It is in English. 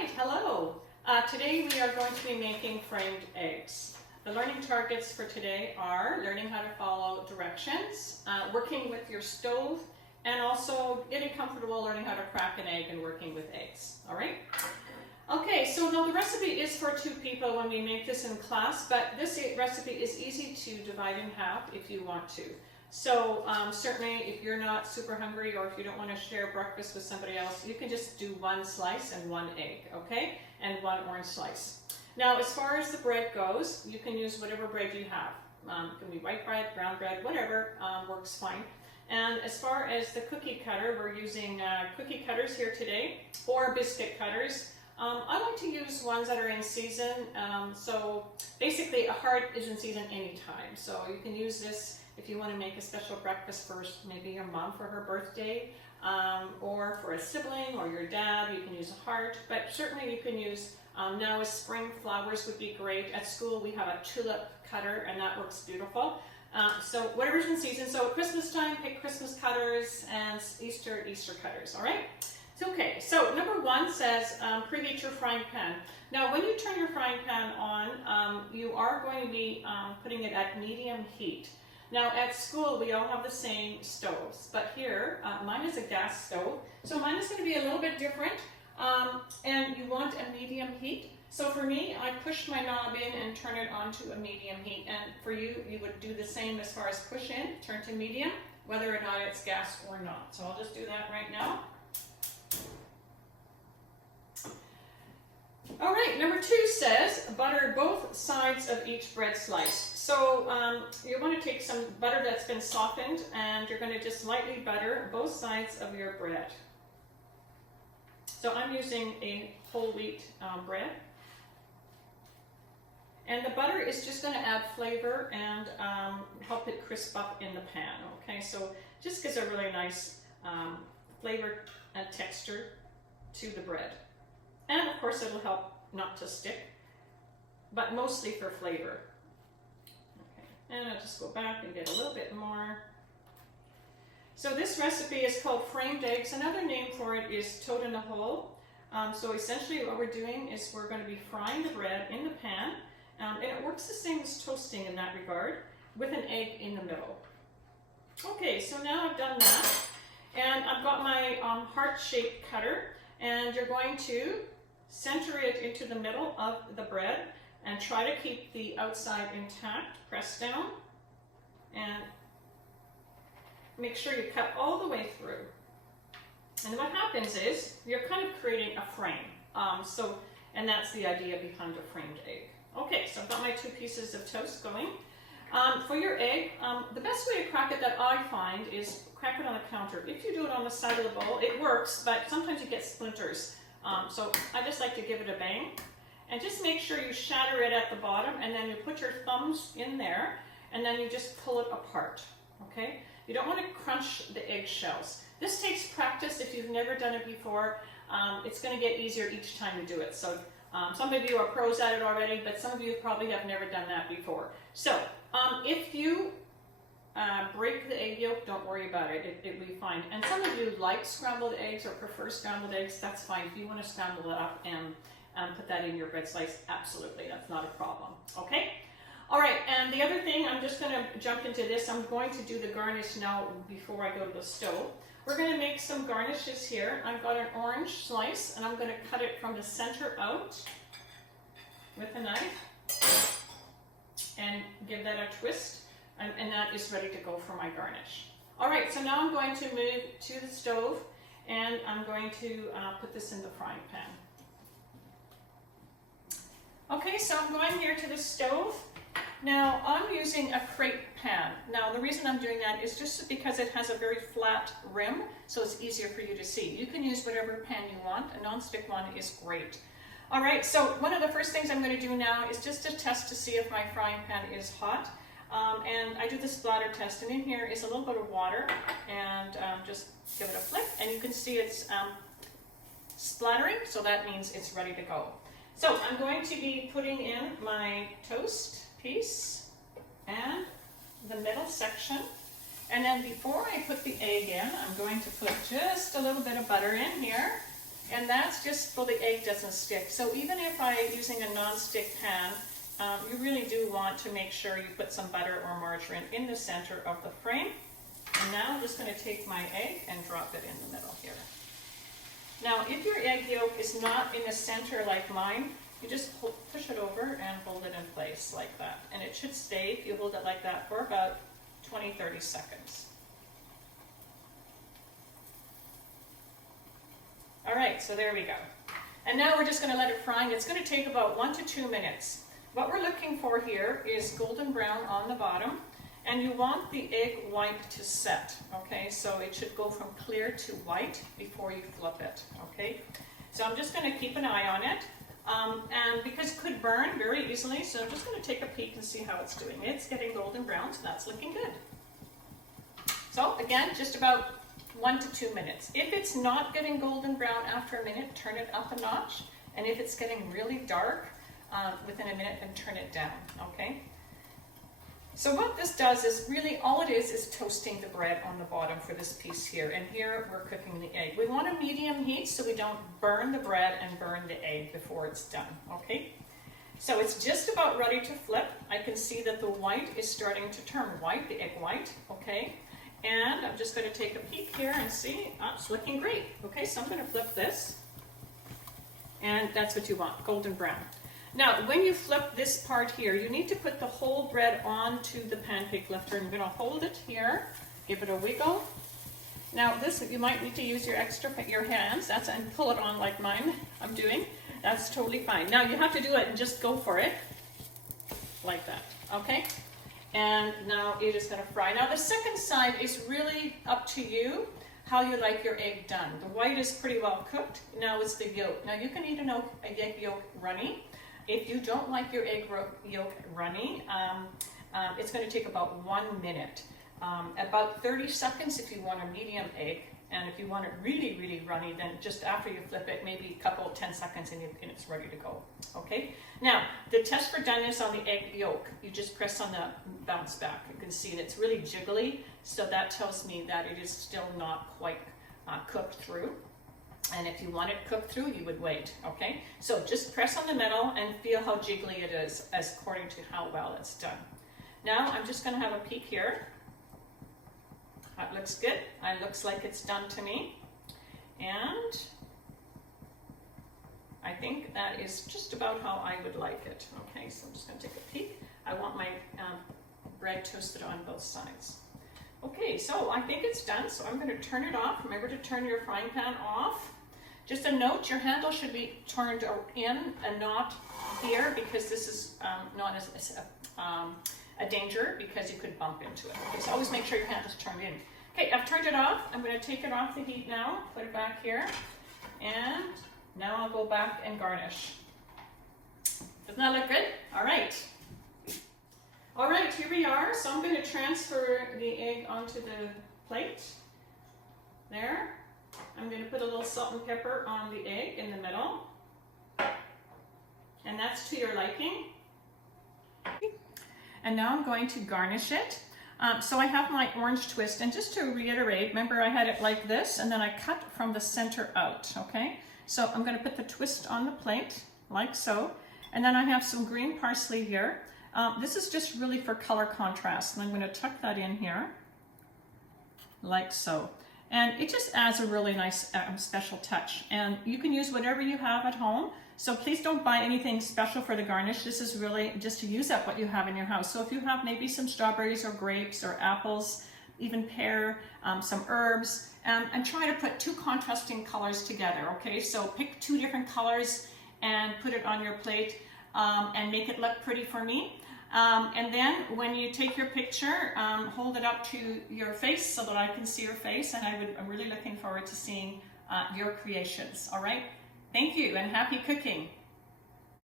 right, hello. Today we are going to be making framed eggs. The learning targets for today are learning how to follow directions, working with your stove, and also getting comfortable learning how to crack an egg and working with eggs. All right? Okay, so now the recipe is for 2 people when we make this in class, but this recipe is easy to divide in half if you want to. So certainly if you're not super hungry or if you don't want to share breakfast with somebody else, you can just do 1 slice and 1 egg, okay? And 1 orange slice. Now as far as the bread goes, you can use whatever bread you have. It can be white bread, brown bread, whatever works fine. And as far as the cookie cutter, we're using cookie cutters here today, or biscuit cutters. I like to use ones that are in season. So basically a heart is in season anytime. So you can use this if you want to make a special breakfast for maybe your mom for her birthday, or for a sibling or your dad, you can use a heart. But certainly you can use, now as spring flowers would be great. At school we have a tulip cutter and that works beautiful. So whatever's in season. So at Christmas time, pick Christmas cutters, and Easter cutters, all right? Okay, so number 1 says preheat your frying pan. Now when you turn your frying pan on, you are going to be putting it at medium heat. Now at school we all have the same stoves, but here mine is a gas stove, so mine is going to be a little bit different, and you want a medium heat. So for me, I push my knob in and turn it on to a medium heat, and for you, you would do the same as far as push in, turn to medium, whether or not it's gas or not. So I'll just do that right now. All right, number 2 says butter both sides of each bread slice. So you want to take some butter that's been softened, and you're going to just lightly butter both sides of your bread. So I'm using a whole wheat bread. And the butter is just going to add flavor and help it crisp up in the pan, okay? So just gives a really nice flavor and texture to the bread. And of course it'll help not to stick, but mostly for flavor. Okay. And I'll just go back and get a little bit more. So this recipe is called framed eggs. Another name for it is toad in the hole. So essentially what we're doing is we're going to be frying the bread in the pan, and it works the same as toasting in that regard, with an egg in the middle. Okay, so now I've done that, and I've got my heart-shaped cutter, and you're going to center it into the middle of the bread and try to keep the outside intact. Press down and make sure you cut all the way through. And what happens is you're kind of creating a frame. And that's the idea behind a framed egg. Okay, so I've got my 2 pieces of toast going. For your egg, the best way to crack it that I find is crack it on the counter. If you do it on the side of the bowl, it works, but sometimes you get splinters. So I just like to give it a bang. And just make sure you shatter it at the bottom, and then you put your thumbs in there, and then you just pull it apart, okay? You don't want to crunch the egg shells. This takes practice. If you've never done it before, it's going to get easier each time you do it. So some of you are pros at it already, but some of you probably have never done that before. So if you break the egg yolk, don't worry about it. It will be fine. And some of you like scrambled eggs or prefer scrambled eggs. That's fine. If you want to scramble it up and put that in your bread slice, absolutely. That's not a problem. Okay? All right. And the other thing, I'm just going to jump into this. I'm going to do the garnish now before I go to the stove. We're going to make some garnishes here. I've got an orange slice, and I'm going to cut it from the center out with a knife and give that a twist. And that is ready to go for my garnish. All right, so now I'm going to move to the stove, and I'm going to put this in the frying pan. Okay, so I'm going here to the stove. Now I'm using a crepe pan. Now the reason I'm doing that is just because it has a very flat rim, so it's easier for you to see. You can use whatever pan you want. A non-stick one is great. All right, so one of the first things I'm going to do now is just to test to see if my frying pan is hot. And I do the splatter test, and in here is a little bit of water, and just give it a flick, and you can see it's splattering, so that means it's ready to go. So I'm going to be putting in my toast piece and the middle section, and then before I put the egg in, I'm going to put just a little bit of butter in here, And that's just so the egg doesn't stick. So even if I'm using a non-stick pan, you really do want to make sure you put some butter or margarine in the center of the frame. And now I'm just going to take my egg and drop it in the middle here. Now, if your egg yolk is not in the center like mine, you just push it over and hold it in place like that. And it should stay, if you hold it like that, for about 20-30 seconds. All right, so there we go. And now we're just going to let it fry, and it's going to take about 1 to 2 minutes. What we're looking for here is golden brown on the bottom, and you want the egg white to set, okay? So it should go from clear to white before you flip it, okay? So I'm just going to keep an eye on it, and because it could burn very easily, so I'm just going to take a peek and see how it's doing. It's getting golden brown, so that's looking good. So again, just about 1 to 2 minutes. If it's not getting golden brown after a minute, turn it up a notch. And if it's getting really dark within a minute, then turn it down, okay? So what this does is really all it is toasting the bread on the bottom for this piece here. And here we're cooking the egg. We want a medium heat so we don't burn the bread and burn the egg before it's done, okay? So it's just about ready to flip. I can see that the white is starting to turn white, the egg white, okay? And I'm just going to take a peek here and see, it's looking great. Okay, so I'm going to flip this. And that's what you want, golden brown. Now, when you flip this part here, you need to put the whole bread onto the pancake lifter. And you're going to hold it here, give it a wiggle. Now, this, you might need to use your hands, and pull it on like mine I'm doing. That's totally fine. Now, you have to do it and just go for it, like that, okay? And now you're just going to fry. Now the second side is really up to you how you like your egg done. The white is pretty well cooked. Now it's the yolk. Now you can eat an egg yolk runny. If you don't like your egg yolk runny, it's going to take about 1 minute. About 30 seconds if you want a medium egg. And if you want it really, really runny, then just after you flip it, maybe a couple, 10 seconds and it's ready to go, okay? Now, the test for doneness on the egg yolk, you just press on the bounce back. You can see that it's really jiggly, so that tells me that it is still not quite cooked through. And if you want it cooked through, you would wait, okay? So just press on the middle and feel how jiggly it is as according to how well it's done. Now, I'm just gonna have a peek here. That looks good. It looks like it's done to me. And I think that is just about how I would like it. Okay, so I'm just going to take a peek. I want my bread toasted on both sides. Okay, so I think it's done. So I'm going to turn it off. Remember to turn your frying pan off. Just a note, your handle should be turned in and not here because this is not as a danger because you could bump into it. Okay, so always make sure your handle's turned in. Okay, I've turned it off. I'm going to take it off the heat now, put it back here, and now I'll go back and garnish. Doesn't that look good? All right. All right, here we are. So I'm going to transfer the egg onto the plate. There. I'm going to put a little salt and pepper on the egg in the middle. And that's to your liking. And now I'm going to garnish it. So I have my orange twist, and just to reiterate, remember I had it like this, and then I cut from the center out, okay? So I'm going to put the twist on the plate, like so, and then I have some green parsley here. This is just really for color contrast, and I'm going to tuck that in here, like so. And it just adds a really nice special touch, and you can use whatever you have at home. So please don't buy anything special for the garnish. This is really just to use up what you have in your house. So if you have maybe some strawberries or grapes or apples, even pear, some herbs, and try to put two contrasting colors together, okay? So pick 2 different colors and put it on your plate and make it look pretty for me. And then when you take your picture, hold it up to your face so that I can see your face, and I'm really looking forward to seeing your creations, all right? Thank you and happy cooking.